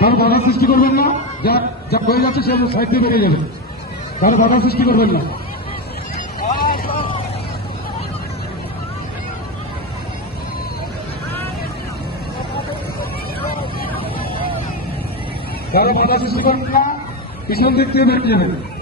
কারও বাধা সৃষ্টি করবেন না। যা যা হয়ে যাচ্ছে সে সাইড দিয়ে বেরিয়ে যাবেন কারও বাধা সৃষ্টি করবেন না। কারও বাধা সৃষ্টি করবেন না পিছন দিক থেকে বেরিয়ে যাবেন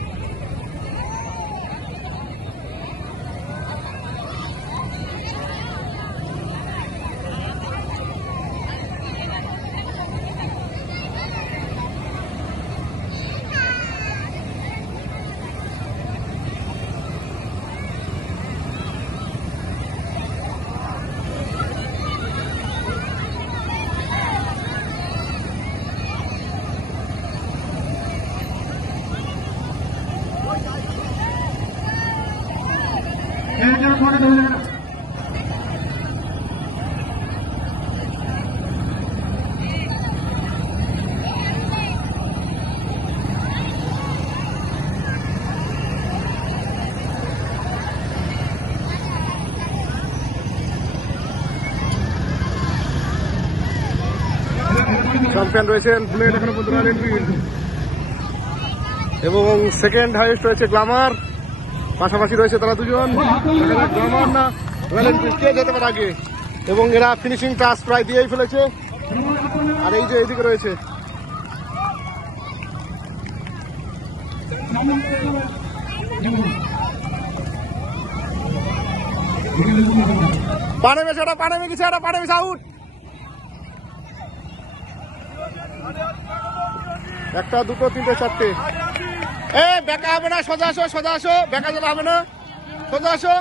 চ্যাম্পিয়ন রয়েছেন বুলেট এখনও পর্যন্ত এবং সেকেন্ড হাইয়েস্ট রয়েছে গ্লামার পাশাপাশি রয়েছে তারা দুজন। না কে আগে। এবং এরা ফিনিশিং টাচ প্রায় দিয়েই ফেলেছে। আর এই যে এইদিকে রয়েছে। পানে মেশে ওটা পানে মেগেছে ওটা পানে মেশে আউট একটা, দুটো, তিনটে, চারটে। এ বেকা হবে না সোজা আসো সোজা আসো বেকা চলা হবে না। সোজা আসো।